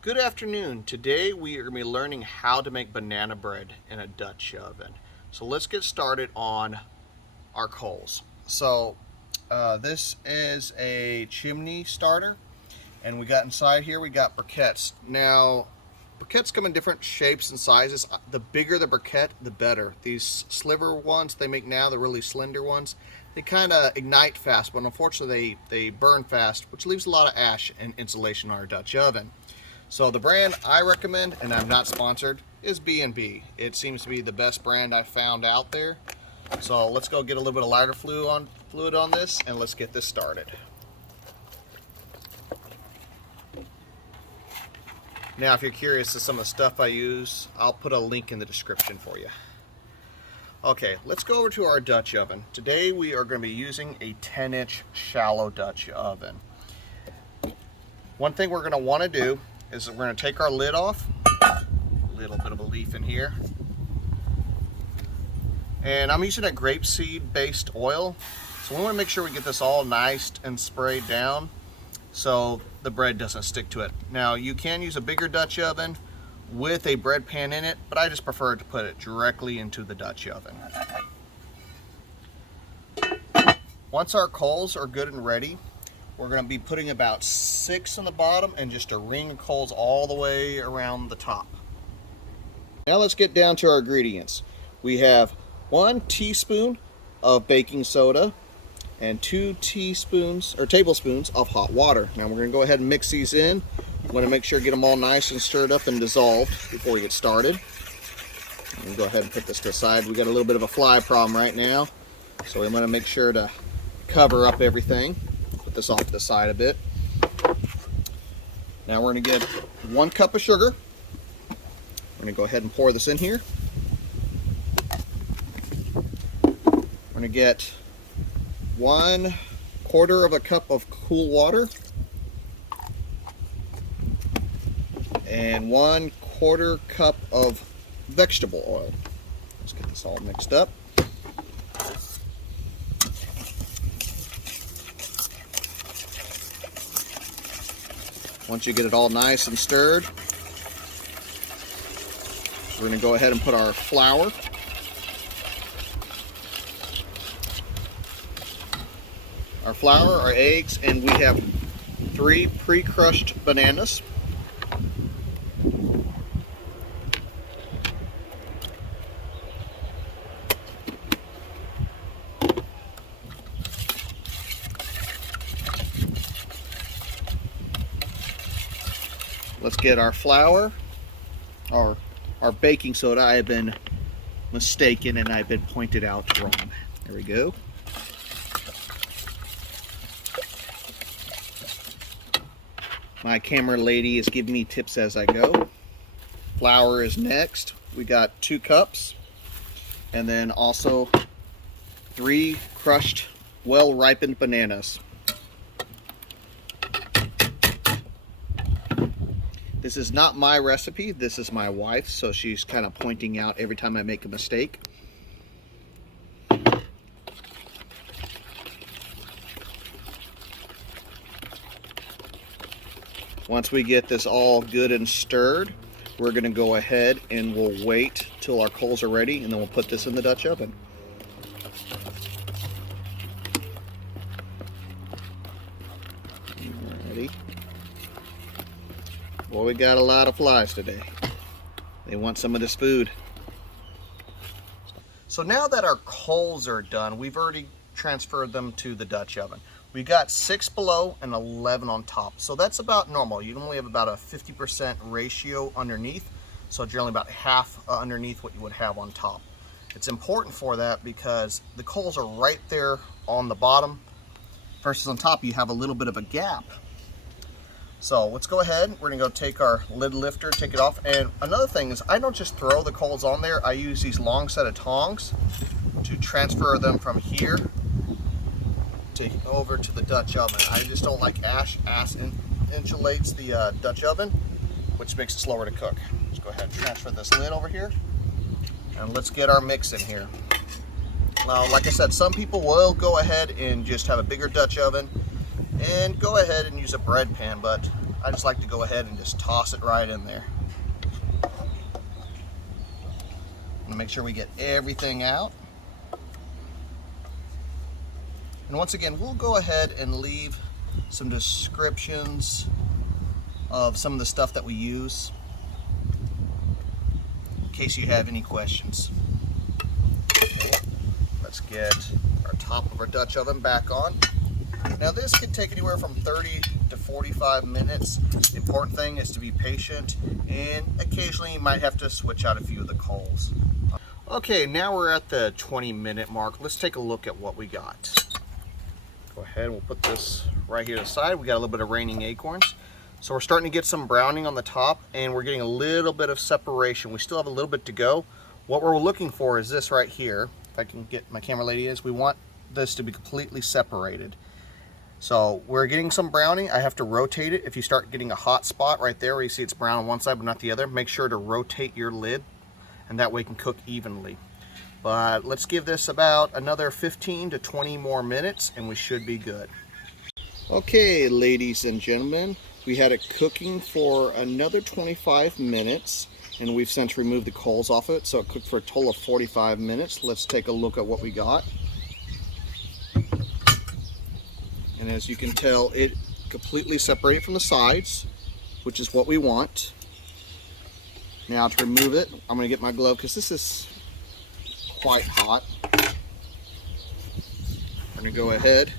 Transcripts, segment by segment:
Good afternoon. Today we are going to be learning how to make banana bread in a Dutch oven. So let's get started on our coals. This is a chimney starter, and we got inside here we got briquettes. Now briquettes come in different shapes and sizes. The bigger the briquette, the better. These sliver ones they make now, the really slender ones, they kind of ignite fast, but unfortunately they burn fast, which leaves a lot of ash and insulation on our Dutch oven. So the brand I recommend, and I'm not sponsored, is B&B. It seems to be the best brand I found out there. So let's go get a little bit of lighter fluid on this, and let's get this started. Now, if you're curious to some of the stuff I use, I'll put a link in the description for you. Okay, let's go over to our Dutch oven. Today we are going to be using a 10-inch shallow Dutch oven. One thing we're going to want to do is we're going to take our lid off, a little bit of a leaf in here, and I'm using a grapeseed based oil, so we want to make sure we get this all nice and sprayed down so the bread doesn't stick to it. Now you can use a bigger Dutch oven with a bread pan in it, but I just prefer to put it directly into the Dutch oven. Once our coals are good and ready, we're going to be putting about 6 on the bottom and just a ring of coals all the way around the top. Now let's get down to our ingredients. We have 1 teaspoon of baking soda and 2 tablespoons of hot water. Now we're going to go ahead and mix these in. We want to make sure get them all nice and stirred up and dissolved before we get started. We'll go ahead and put this to the side. We got a little bit of a fly problem right now, so we want to make sure to cover up everything. Put this off to the side a bit. Now we're going to get 1 cup of sugar. We're going to go ahead and pour this in here. We're going to get 1/4 of a cup of cool water and 1/4 cup of vegetable oil. Let's get this all mixed up. Once you get it all nice and stirred, we're going to go ahead and put our flour, our eggs, and we have 3 pre-crushed bananas. Let's get our flour, our baking soda. I have been mistaken and I've been pointed out wrong. There we go. My camera lady is giving me tips as I go. Flour is next. We got 2 cups, and then also 3 crushed, well-ripened bananas. This is not my recipe, this is my wife's, so she's kind of pointing out every time I make a mistake. Once we get this all good and stirred, we're going to go ahead and we'll wait till our coals are ready, and then we'll put this in the Dutch oven. Alrighty. Boy, we got a lot of flies today. They want some of this food. So now that our coals are done, we've already transferred them to the Dutch oven. We got 6 below and 11 on top. So that's about normal. You only have about a 50% ratio underneath. So generally about half underneath what you would have on top. It's important for that because the coals are right there on the bottom versus on top you have a little bit of a gap. So let's go ahead, we're gonna go take our lid lifter, take it off. And another thing is I don't just throw the coals on there, I use these long set of tongs to transfer them from here to over to the Dutch oven. I just don't like ash insulates the Dutch oven, which makes it slower to cook. Let's go ahead and transfer this lid over here, and let's get our mix in here. Now, like I said, some people will go ahead and just have a bigger Dutch oven and go ahead and use a bread pan, but I just like to go ahead and just toss it right in there. And make sure we get everything out. And once again, we'll go ahead and leave some descriptions of some of the stuff that we use in case you have any questions. Okay, let's get our top of our Dutch oven back on. Now this can take anywhere from 30 to 45 minutes. The important thing is to be patient, and occasionally you might have to switch out a few of the coals. Okay, now we're at the 20-minute mark. Let's take a look at what we got. Go ahead and we'll put this right here to the side. We got a little bit of raining acorns. So we're starting to get some browning on the top, and we're getting a little bit of separation. We still have a little bit to go. What we're looking for is this right here. If I can get my camera lady is, we want this to be completely separated. So we're getting some browning. I have to rotate it. If you start getting a hot spot right there where you see it's brown on one side but not the other, make sure to rotate your lid, and that way it can cook evenly. But let's give this about another 15 to 20 more minutes and we should be good. Okay, ladies and gentlemen, we had it cooking for another 25 minutes and we've since removed the coals off it, so it cooked for a total of 45 minutes. Let's take a look at what we got. And as you can tell, it completely separated from the sides, which is what we want. Now to remove it, I'm going to get my glove because this is quite hot. I'm going to go ahead,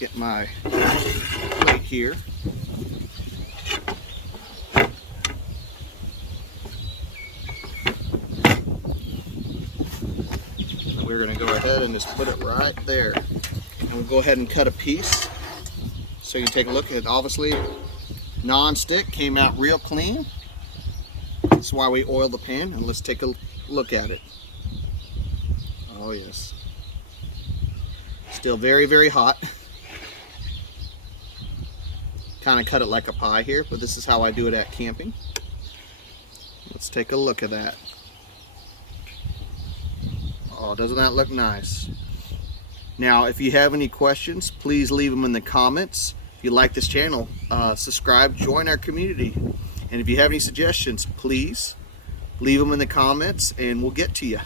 get my plate here. And we're going to go ahead and just put it right there. And we'll go ahead and cut a piece so you can take a look at it. Obviously, non-stick, came out real clean. That's why we oil the pan, and let's take a look at it. Oh yes, still very, very hot. Kind of cut it like a pie here, but this is how I do it at camping. Let's take a look at that. Oh, doesn't that look nice? Now, if you have any questions, please leave them in the comments. If you like this channel, subscribe, join our community. And if you have any suggestions, please leave them in the comments and we'll get to you.